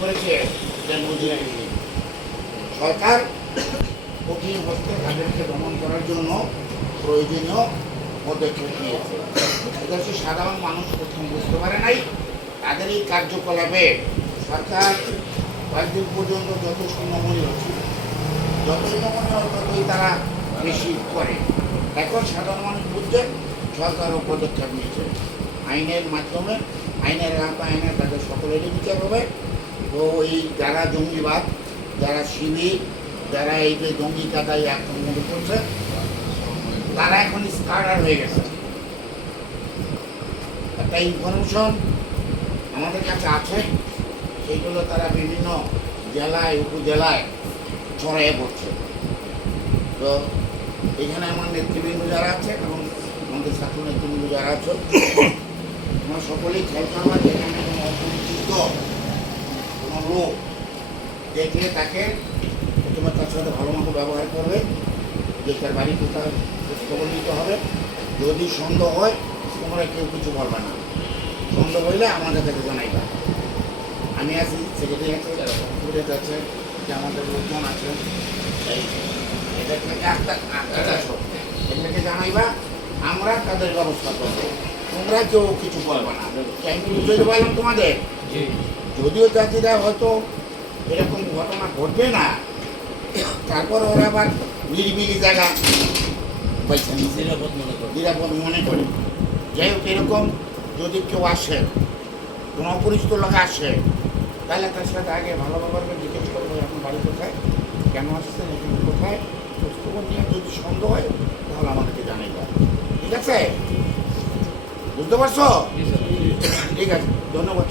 করেছে সরকার কঠিন হস্তে তাদেরকে দমন করার জন্য প্রয়োজনীয় পদক্ষেপ নিয়েছে। এটা হচ্ছে সাধারণ মানুষ প্রথম বুঝতে পারে নাই। তাদের এই কার্যকলাপে সরকার কয়েকদিন পর্যন্ত যথেষ্ট নমনীয় ছিল, যতই নমনীয় ততই তারা বেশি করে। এখন সাধারণ মানুষ বুঝছে, সরকারও পদক্ষেপ নিয়েছে আইনের মাধ্যমে, আইনের আইনে তাদের সকলেরই বিচার হবে। তো এই যারা জঙ্গিবাদ, যারা শিবির, যারা এই যে জঙ্গি কাদায় আক্রমণ করছে, তারা এখন স্টার্টার হয়ে গেছে। একটা ইনফরমেশন আমাদের কাছে আছে, সেইগুলো তারা বিভিন্ন জেলায় উপজেলায় ছড়াইয়ে পড়ছে। তো এখানে আমার নেতৃবৃন্দ যারা আছে এবং আমাদের ছাত্র নেতৃবৃন্দ যারা আছে, আমরা সকলেই খেয়াল করবো, যেখানে কোনো অপরিচিত কোনো লোক দেখলে তাকে প্রথমে তার সাথে ভালো মতো ব্যবহার করবে, যে তার বাড়ি কোথায় খবর নিতে হবে। যদি সন্দেহ হয় তোমরা কেউ কিছু বলবে না, সন্দেহ হইলে আমাদের কাছে জানাইবা। আমি আছি, সেক্রেটারি আছে, যারা কম্পিউটার আছে, যে আমাদের লোকজন আছে, এই এটাকে জানাইবা, আমরা তাদের ব্যবস্থা করবো। তোমরা কেউ কিছু বলবে না। আমি বুঝতে পারলাম তোমাদের, যদিও চাষিরা হয়তো এরকম ঘটনা ঘটবে না, তারপর ওরা আবার নিরিবিলি জায়গা নিরাপদ মনে করে। যাই হোক, এরকম যদি কেউ আসে, কোনো অপরিচিত লোক আসে, তাহলে তার সাথে আগে ভালো ব্যবহার করে জিজ্ঞেস করবো এখন বাড়ি কোথায়, কেন আসছেন, এখন কোথায়, খোঁজখবর নিয়ে যদি সন্দেহ হয় তাহলে আমাদেরকে জানাইবা। ঠিক আছে? বুঝতে পারছো? ঠিক আছে, ধন্যবাদ।